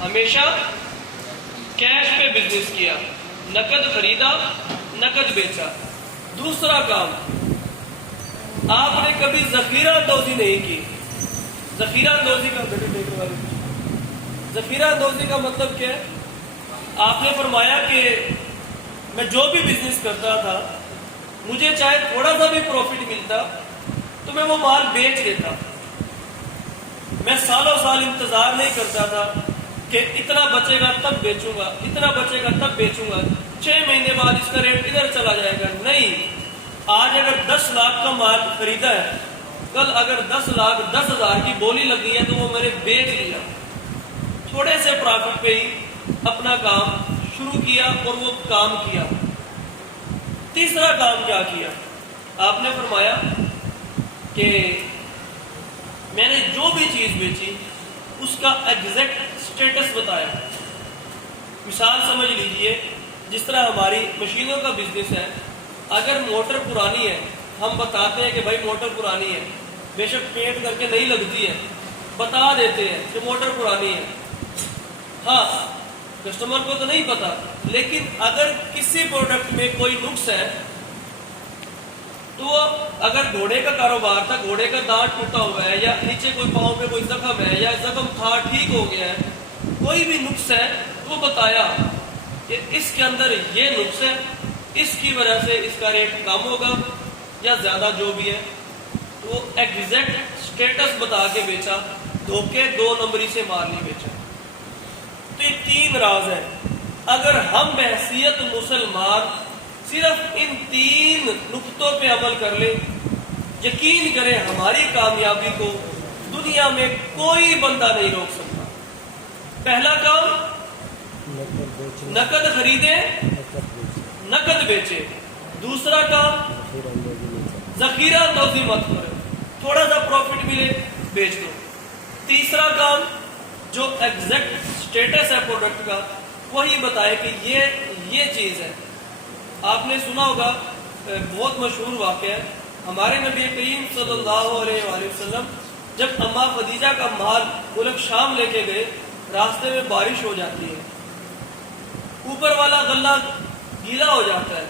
ہمیشہ کیش پہ بزنس کیا، نقد خریدا، نقد بیچا۔ دوسرا کام، آپ نے کبھی ذخیرہ اندوزی نہیں کی۔ ذخیرہ اندوزی کا ذخیرہ اندوزی کا مطلب کیا ہے؟ آپ نے فرمایا کہ میں جو بھی بزنس کرتا تھا، مجھے چاہے تھوڑا سا بھی پروفٹ ملتا تو میں وہ مال بیچ دیتا۔ میں سالوں سال انتظار نہیں کرتا تھا کہ اتنا بچے گا تب بیچوں گا، اتنا بچے گا تب بیچوں گا، 6 مہینے بعد اس کا ریٹ ادھر چلا جائے گا۔ نہیں، آج اگر 10 لاکھ کا مال خریدا ہے، کل اگر 10,10,000 کی بولی لگی ہے تو وہ میں نے بیچ لیا۔ تھوڑے سے پرافٹ پہ ہی اپنا کام شروع کیا اور وہ کام کیا۔ تیسرا کام کیا کیا؟ آپ نے فرمایا کہ میں نے جو بھی چیز بیچی اس کا ایگزیکٹ سٹیٹس بتایا۔ مثال سمجھ لیجئے، جس طرح ہماری مشینوں کا بزنس ہے، اگر موٹر پرانی ہے ہم بتاتے ہیں کہ بھائی موٹر پرانی ہے، بے شک پینٹ کر کے نہیں لگتی ہے، بتا دیتے ہیں کہ موٹر پرانی ہے۔ ہاں، کسٹمر کو تو نہیں پتا، لیکن اگر کسی پروڈکٹ میں کوئی نقص ہے تو اگر گھوڑے کا کاروبار تھا، گھوڑے کا دانت ٹوٹا ہوا ہے یا نیچے کوئی پاؤں پہ کوئی زخم ہے یا زخم تھا ٹھیک ہو گیا ہے، کوئی بھی نقص ہے تو بتایا کہ اس کے اندر یہ نقص ہے، اس کی وجہ سے اس کا ریٹ کم ہوگا یا زیادہ جو بھی ہے، وہ ایگزیکٹ سٹیٹس بتا کے بیچا، دھوکے 2 نمبری سے مال نہیں بیچا۔ تو یہ 3 راز ہیں۔ اگر ہم بحیثیت مسلمان صرف ان 3 نقطوں پہ عمل کر لیں، یقین کریں ہماری کامیابی کو دنیا میں کوئی بندہ نہیں روک سکتا۔ پہلا کام، نقد خریدے، نقد بیچے۔ دوسرا کام، ذخیرہ اندوزی مت کرے، تھوڑا سا پروفٹ ملے بیچ دو۔ تیسرا کام، جو ایگزیکٹ سٹیٹس ہے پروڈکٹ کا وہی بتائے کہ یہ چیز ہے۔ آپ نے سنا ہوگا، بہت مشہور واقعہ ہے، ہمارے نبی کریم صلی اللہ علیہ وآلہ وسلم جب اماں خدیجہ کا مال ملک شام لے کے گئے، راستے میں بارش ہو جاتی ہے، اوپر والا غلہ گیلا ہو جاتا ہے،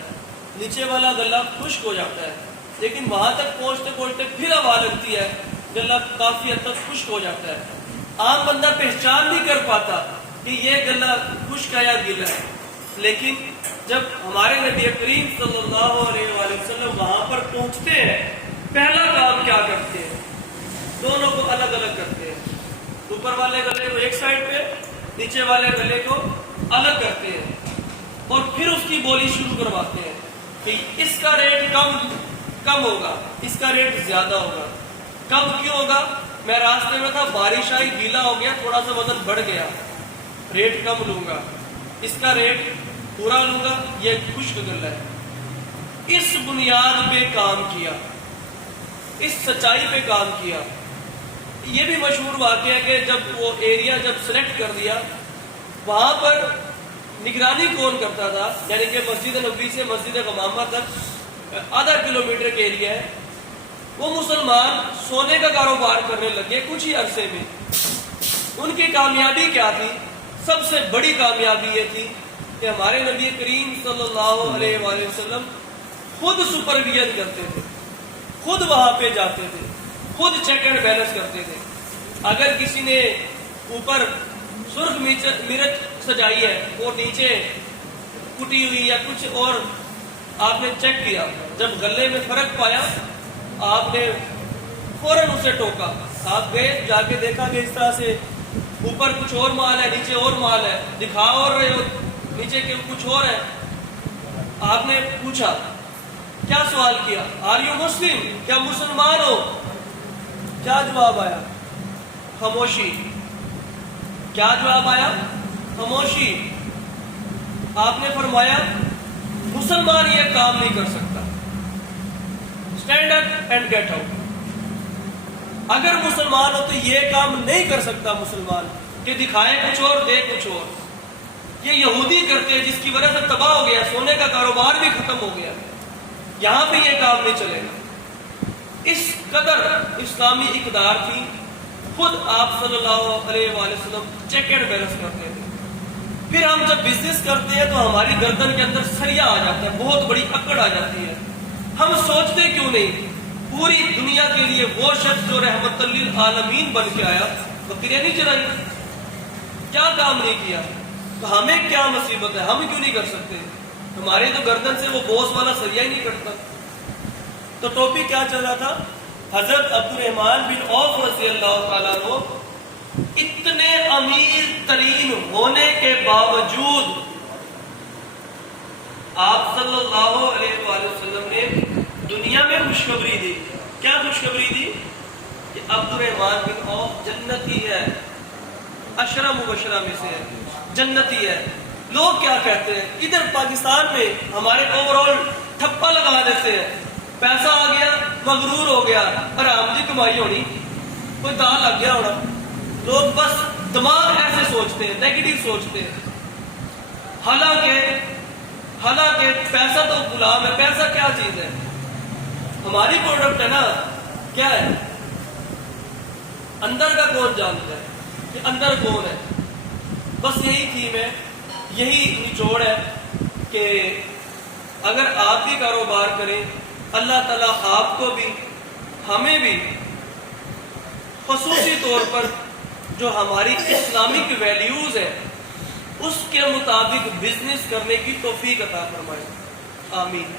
نیچے والا غلہ خشک ہو جاتا ہے، لیکن وہاں تک پہنچتے پہنچتے پھر ہوا لگتی ہے، غلہ کافی حد تک خشک ہو جاتا ہے۔ عام بندہ پہچان نہیں کر پاتا کہ یہ غلہ خشک ہے یا گیلا ہے، لیکن جب ہمارے نبی کریم صلی اللہ علیہ وآلہ وسلم وہاں پر پہنچتے ہیں، پہلا کام کیا کرتے ہیں؟ دونوں کو الگ الگ کرتے ہیں، اوپر والے گلے کو ایک سائڈ پہ، نیچے والے گلے کو الگ کرتے ہیں، اور پھر اس کی بولی شروع کرواتے ہیں کہ اس کا ریٹ کم ہوگا، اس کا ریٹ زیادہ ہوگا۔ کم کیوں ہوگا؟ میں راستے میں تھا، بارش آئی، گیلا ہو گیا، تھوڑا سا وزن بڑھ گیا، ریٹ کم لوں گا۔ اس کا ریٹ پورا لوں گا، یہ خشک غلہ ہے۔ اس بنیاد پہ کام کیا، اس سچائی پہ کام کیا۔ یہ بھی مشہور واقعہ ہے کہ جب وہ ایریا جب سلیکٹ کر دیا، وہاں پر نگرانی کون کرتا تھا؟ یعنی کہ مسجد نبوی سے مسجد غمامہ تک ½ کلومیٹر کے ایریا ہے، وہ مسلمان سونے کا کاروبار کرنے لگے کچھ ہی عرصے میں۔ ان کی کامیابی کیا تھی؟ سب سے بڑی کامیابی یہ تھی کہ ہمارے نبی کریم صلی اللہ علیہ وآلہ وسلم خود سپرویژن کرتے تھے، خود وہاں پہ جاتے تھے، خود چیک اینڈ بیلنس کرتے تھے۔ اگر کسی نے اوپر سرخ مرچ سجائی ہے اور نیچے کٹی ہوئی یا کچھ اور، آپ نے چیک کیا، جب غلے میں فرق پایا آپ نے فوراً اسے ٹوکا۔ آپ گئے، جا کے دیکھا کہ اس طرح سے اوپر کچھ اور مال ہے، نیچے اور مال ہے، دکھا اور رہے ہو، نیچے کے کچھ اور ہے۔ آپ نے پوچھا، کیا سوال کیا؟ Are you Muslim? کیا مسلمان ہو؟ کیا جواب آیا؟ خاموشی۔ کیا جواب آیا؟ خاموشی۔ آپ نے فرمایا مسلمان یہ کام نہیں کر سکتا، stand up and get out. اگر مسلمان ہو تو یہ کام نہیں کر سکتا مسلمان کہ دکھائے کچھ اور دے کچھ اور۔ یہ یہودی کرتے ہیں جس کی وجہ سے تباہ ہو گیا، سونے کا کاروبار بھی ختم ہو گیا، یہاں پہ یہ کام نہیں چلے گا۔ اس قدر اسلامی اقدار تھی خود آپ صلی اللہ علیہ وآلہ وسلم چیک اینڈ بیلنس کرتے تھے. پھر ہم جب بزنس کرتے ہیں تو ہماری گردن کے اندر سریا آ جاتا ہے, بہت بڑی اکڑ آ جاتی ہے. ہم سوچتے کیوں نہیں پوری دنیا کے لیے وہ شخص جو رحمت للعالمین بن کے آیا, بکریاں نہیں چرائی, کیا کام نہیں کیا, تو ہمیں کیا مصیبت ہے, ہم کیوں نہیں کر سکتے؟ ہمارے تو گردن سے وہ بوس والا سریا ہی نہیں کٹتا. تو ٹاپک کیا چل رہا تھا؟ حضرت عبد الرحمن بن عوف رضی اللہ تعالیٰ عنہ اتنے امیر ترین ہونے کے باوجود آپ صلی اللہ علیہ وآلہ وسلم نے دنیا میں خوشخبری دی. کیا خوشخبری دی؟ کہ عبد الرحمن بن عوف جنتی ہے, عشرہ مبشرہ میں سے ہے, جنتی ہے. لوگ کیا کہتے ہیں ادھر پاکستان میں ہمارے اوور آل ٹھپا لگا دیتے ہیں, پیسہ آ گیا مغرور ہو گیا, حرام دی کمائی ہونی, کوئی دال لگ گیا ہونا. لوگ بس دماغ ایسے سوچتے ہیں, نیگیٹو سوچتے ہیں. حالانکہ پیسہ تو غلام ہے. پیسہ کیا چیز ہے؟ ہماری پروڈکٹ ہے نا. کیا ہے اندر کا کون جانتا ہے کہ اندر کون ہے؟ بس یہی تھیم ہے, یہی نچوڑ ہے کہ اگر آپ بھی کاروبار کریں, اللہ تعالیٰ آپ کو بھی ہمیں بھی خصوصی طور پر جو ہماری اسلامک ویلیوز ہے اس کے مطابق بزنس کرنے کی توفیق عطا فرمائے. آمین.